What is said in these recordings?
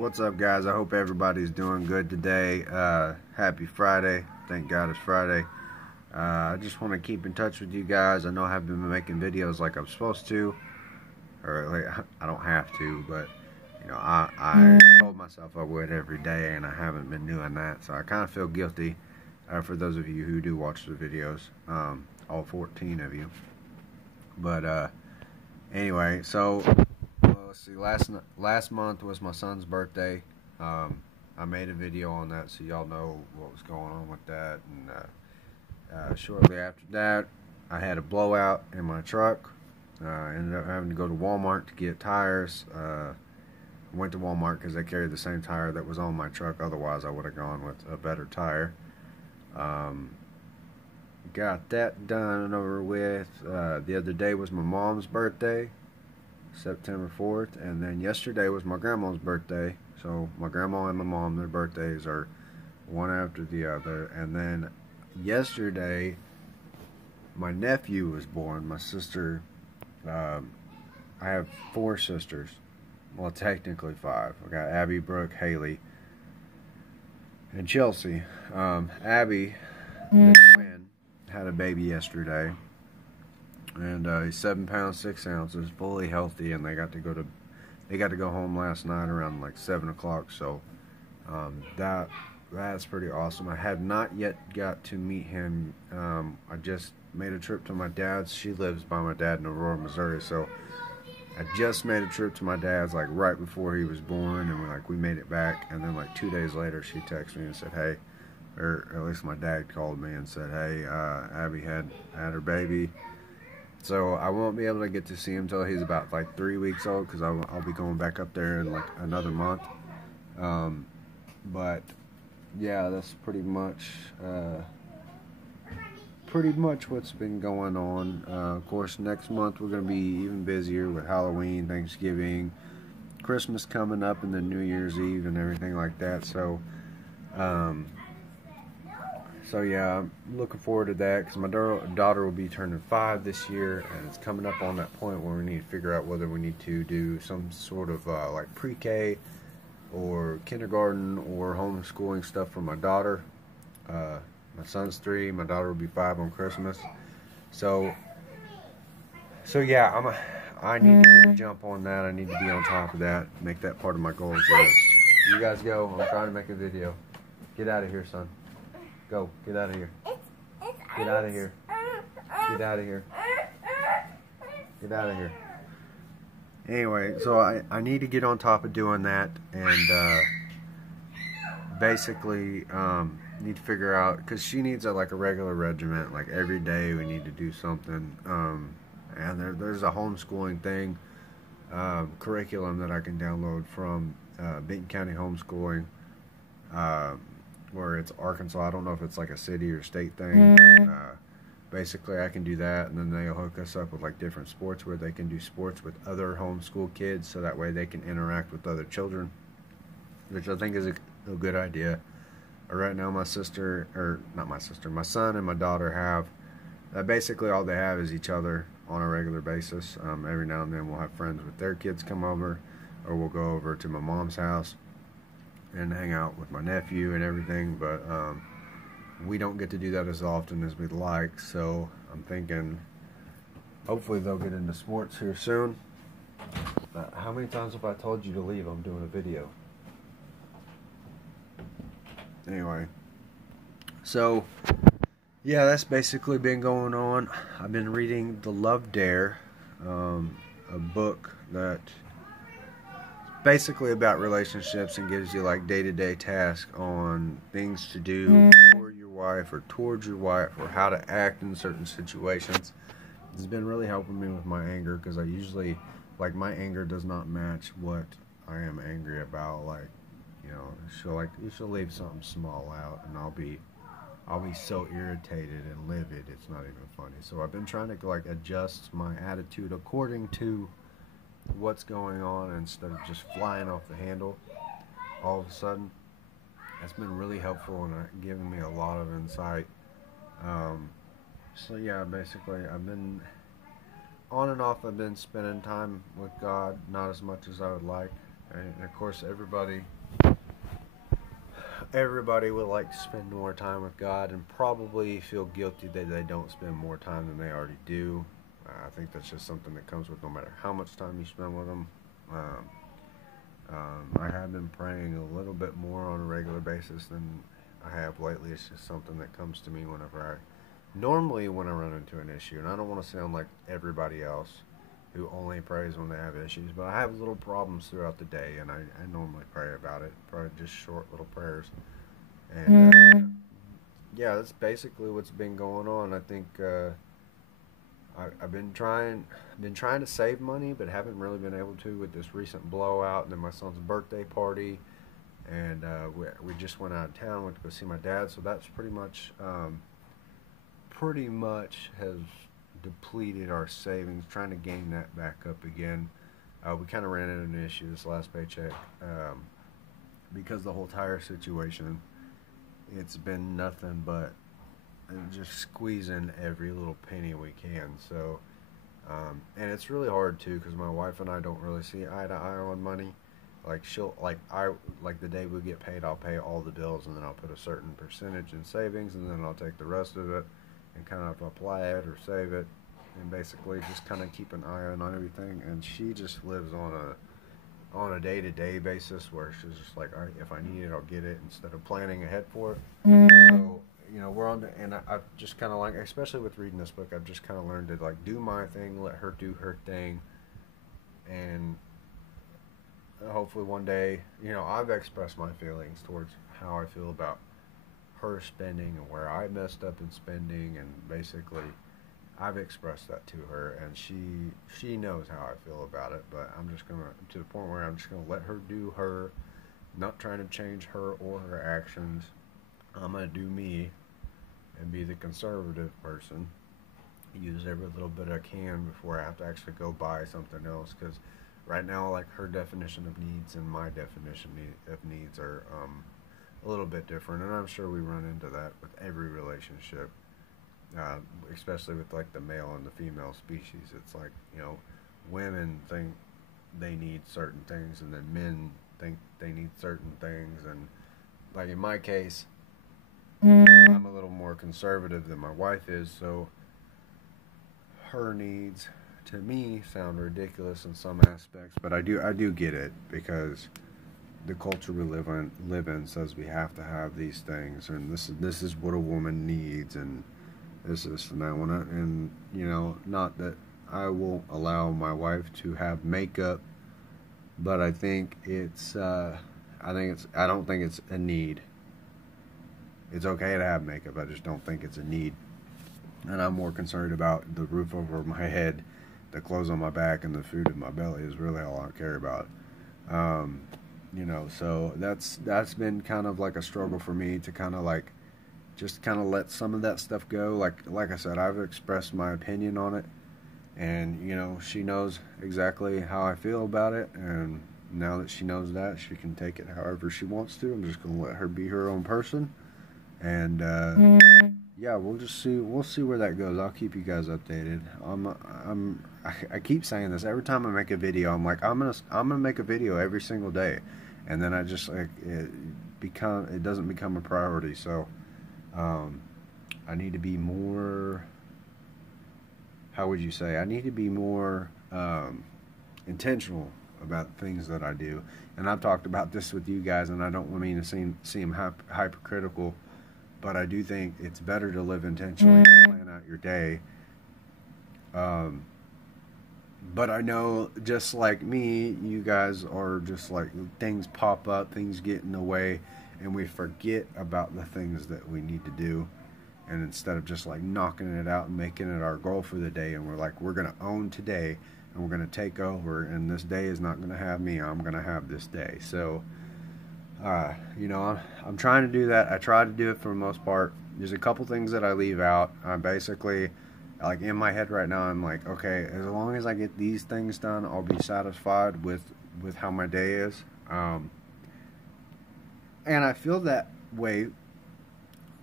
What's up, guys? I hope everybody's doing good today. Happy Friday. Thank God it's Friday. I just want to keep in touch with you guys. I know I haven't been making videos like I'm supposed to, or like I don't have to, but you know, I told myself I would every day, and I haven't been doing that. So I kind of feel guilty for those of you who do watch the videos, all 14 of you. But anyway, so let's see. Last month was my son's birthday. I made a video on that, so y'all know what was going on with that. And shortly after that, I had a blowout in my truck. Ended up having to go to Walmart to get tires. Went to Walmart because they carried the same tire that was on my truck. Otherwise, I would have gone with a better tire. Got that done and over with. The other day was my mom's birthday, September 4th, and then yesterday was my grandma's birthday. So my grandma and my mom, their birthdays are one after the other. And then yesterday, my nephew was born. My sister, I have 4 sisters. Well, technically 5. I got Abby, Brooke, Haley, and Chelsea. Abby, the twin, had a baby yesterday, and he's 7 pounds 6 ounces, fully healthy, and they got to go home last night around like 7 o'clock. So that's pretty awesome. I have not yet got to meet him. I just made a trip to my dad's. She lives by my dad in Aurora, Missouri, so I just made a trip to my dad's like right before he was born, and we made it back. And then like 2 days later, she texted me and said, hey, or at least my dad called me and said, hey, Abby had her baby. So I won't be able to get to see him till he's about like 3 weeks old, because I'll be going back up there in like another month. But yeah, that's pretty much what's been going on. Of course, next month we're going to be even busier with Halloween, Thanksgiving, Christmas coming up, and then New Year's Eve and everything like that. So yeah, I'm looking forward to that, because my daughter will be turning 5 this year, and it's coming up on that point where we need to figure out whether we need to do some sort of like pre-K or kindergarten or homeschooling stuff for my daughter. My son's 3, my daughter will be 5 on Christmas. So yeah, I need to get a jump on that. I need to be on top of that, make that part of my goals list. You guys go. I'm trying to make a video. Get out of here, son. Go. Get out of here. Get out of here. Get out of here. Get out of here. Anyway, so I need to get on top of doing that, and basically need to figure out, because she needs like a regular regiment. Like every day we need to do something. And there's a homeschooling thing, curriculum that I can download from Benton County Homeschooling, where it's Arkansas. I don't know if it's like a city or state thing, but basically I can do that, and then they'll hook us up with like different sports where they can do sports with other homeschool kids, so that way they can interact with other children, which I think is a good idea. Right now my son and my daughter have basically all they have is each other on a regular basis. Every now and then we'll have friends with their kids come over, or we'll go over to my mom's house and hang out with my nephew and everything, but we don't get to do that as often as we'd like. So I'm thinking hopefully they'll get into sports here soon. How many times have I told you to leave? I'm doing a video. Anyway, so yeah, that's basically been going on. I've been reading The Love Dare, a book that basically about relationships, and gives you like day-to-day tasks on things to do for your wife or towards your wife, or how to act in certain situations. It's been really helping me with my anger, because I usually, like, my anger does not match what I am angry about. Like, you know, she'll leave something small out, and I'll be so irritated and livid, it's not even funny. So I've been trying to like adjust my attitude according to what's going on, instead of just flying off the handle all of a sudden. That's been really helpful and given me a lot of insight. So yeah, basically I've been on and off. I've been spending time with God, not as much as I would like. And of course, everybody would like to spend more time with God and probably feel guilty that they don't spend more time than they already do. I think that's just something that comes with no matter how much time you spend with them. I have been praying a little bit more on a regular basis than I have lately. It's just something that comes to me normally when I run into an issue. And I don't want to sound like everybody else who only prays when they have issues, but I have little problems throughout the day, and I normally pray about it. Probably just short little prayers. And yeah, that's basically what's been going on. I think I've been trying to save money, but haven't really been able to with this recent blowout, and then my son's birthday party, and we just went out of town, went to go see my dad. So that's pretty much has depleted our savings. Trying to gain that back up again. We kind of ran into an issue this last paycheck because the whole tire situation. It's been nothing but just squeezing every little penny we can. So, and it's really hard too because my wife and I don't really see eye to eye on money. Like the day we get paid, I'll pay all the bills, and then I'll put a certain percentage in savings, and then I'll take the rest of it and kind of apply it or save it, and basically just kind of keep an eye on everything. And she just lives on a day-to-day basis where she's just like, all right, if I need it, I'll get it, instead of planning ahead for it. So, you know, I've just kind of like, especially with reading this book, I've just kind of learned to like do my thing, let her do her thing, and hopefully one day, you know, I've expressed my feelings towards how I feel about her spending and where I messed up in spending, and basically I've expressed that to her, and she knows how I feel about it. But I'm just gonna, to the point where I'm just gonna let her do her, not trying to change her or her actions. I'm gonna do me and be the conservative person, use every little bit I can before I have to actually go buy something else. Because right now, like, her definition of needs and my definition of needs are a little bit different, and I'm sure we run into that with every relationship. Especially with like the male and the female species. It's like, you know, women think they need certain things, and then men think they need certain things. And like in my case, I'm a little more conservative than my wife is, so her needs to me sound ridiculous in some aspects, but I do get it, because the culture we live in says we have to have these things, and this is what a woman needs, and this and that one. And you know, not that I won't allow my wife to have makeup, but I think I don't think it's a need. It's okay to have makeup, I just don't think it's a need. And I'm more concerned about the roof over my head, the clothes on my back, and the food in my belly is really all I care about. You know, so that's been kind of like a struggle for me to kind of like just kind of let some of that stuff go. Like I said, I've expressed my opinion on it, and you know, she knows exactly how I feel about it, and now that she knows that, she can take it however she wants to. I'm just gonna let her be her own person, and yeah, we'll see where that goes. I'll keep you guys updated. I keep saying this every time I make a video. I'm like, I'm gonna make a video every single day, and then I just like it doesn't become a priority. So I need to be more, how would you say, I need to be more intentional about things that I do. And I've talked about this with you guys, and I don't mean to seem hypocritical, but I do think it's better to live intentionally and plan out your day. But I know, just like me, you guys are just like, things pop up, things get in the way, and we forget about the things that we need to do. And instead of just like knocking it out and making it our goal for the day, and we're like, we're going to own today, and we're going to take over, and this day is not going to have me, I'm going to have this day. So, you know, I'm trying to do that. I try to do it for the most part. There's a couple things that I leave out. I'm basically, like, in my head right now, I'm like, okay, as long as I get these things done, I'll be satisfied with how my day is. And I feel that way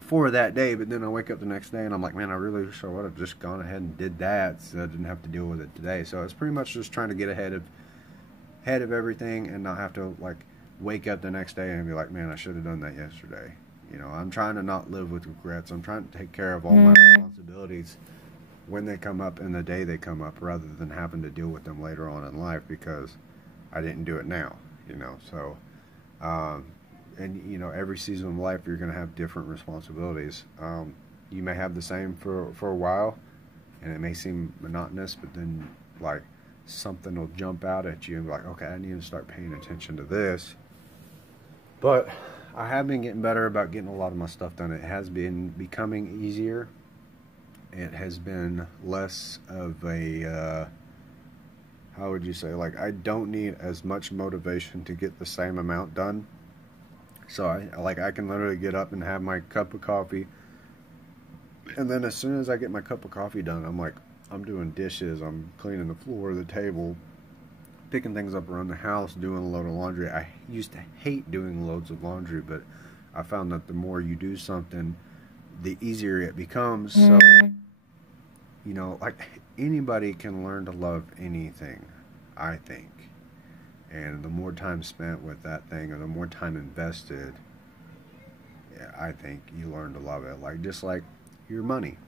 for that day, but then I wake up the next day and I'm like, man, I really wish I would have just gone ahead and did that, so I didn't have to deal with it today. So it's pretty much just trying to get ahead of ahead of everything and not have to like wake up the next day and be like, man, I should have done that yesterday. You know, I'm trying to not live with regrets. I'm trying to take care of all my responsibilities when they come up and the day they come up, rather than having to deal with them later on in life because I didn't do it now, you know. So and you know, every season of life you're going to have different responsibilities. You may have the same for a while and it may seem monotonous, but then like something will jump out at you and be like, okay, I need to start paying attention to this. But I have been getting better about getting a lot of my stuff done. It has been becoming easier. It has been less of a how would you say, like, I don't need as much motivation to get the same amount done. So I can literally get up and have my cup of coffee, and then as soon as I get my cup of coffee done, I'm doing dishes, I'm cleaning the floor, the table, picking things up around the house, doing a load of laundry. I used to hate doing loads of laundry, but I found that the more you do something, the easier it becomes. So, you know, like, anybody can learn to love anything, I think. And the more time spent with that thing, or the more time invested, yeah, I think you learn to love it. Like, just like your money.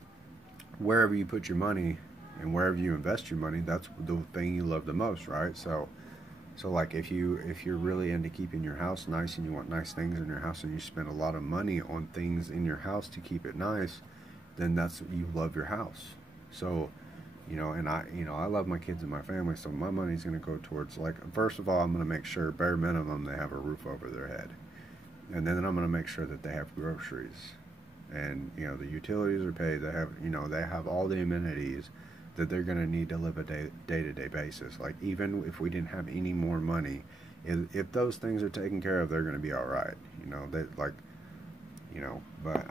Wherever you put your money and wherever you invest your money, that's the thing you love the most, right? So like, if you're really into keeping your house nice and you want nice things in your house and you spend a lot of money on things in your house to keep it nice, then that's, you love your house. So, you know, and I love my kids and my family, so my money's going to go towards, like, first of all, I'm going to make sure, bare minimum, they have a roof over their head. And then I'm going to make sure that they have groceries. And, you know, the utilities are paid. They have, you know, they have all the amenities that they're going to need to live a day-to-day basis. Like, even if we didn't have any more money, if those things are taken care of, they're going to be all right. You know, that, like, you know, but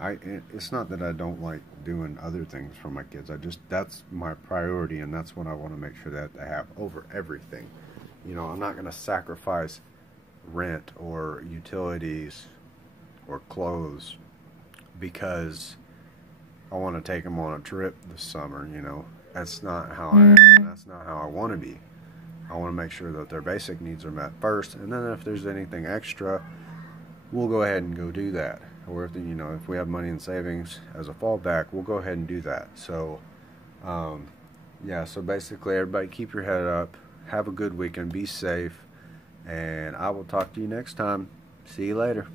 it's not that I don't like doing other things for my kids. That's my priority, and that's what I want to make sure that they have over everything. You know, I'm not going to sacrifice rent or utilities or clothes because I want to take them on a trip this summer. You know, that's not how I am, and that's not how I want to be. I want to make sure that their basic needs are met first, and then if there's anything extra, we'll go ahead and go do that. Or if, you know, if we have money in savings as a fallback, we'll go ahead and do that. So yeah, so basically, everybody keep your head up, have a good weekend, be safe, and I will talk to you next time. See you later.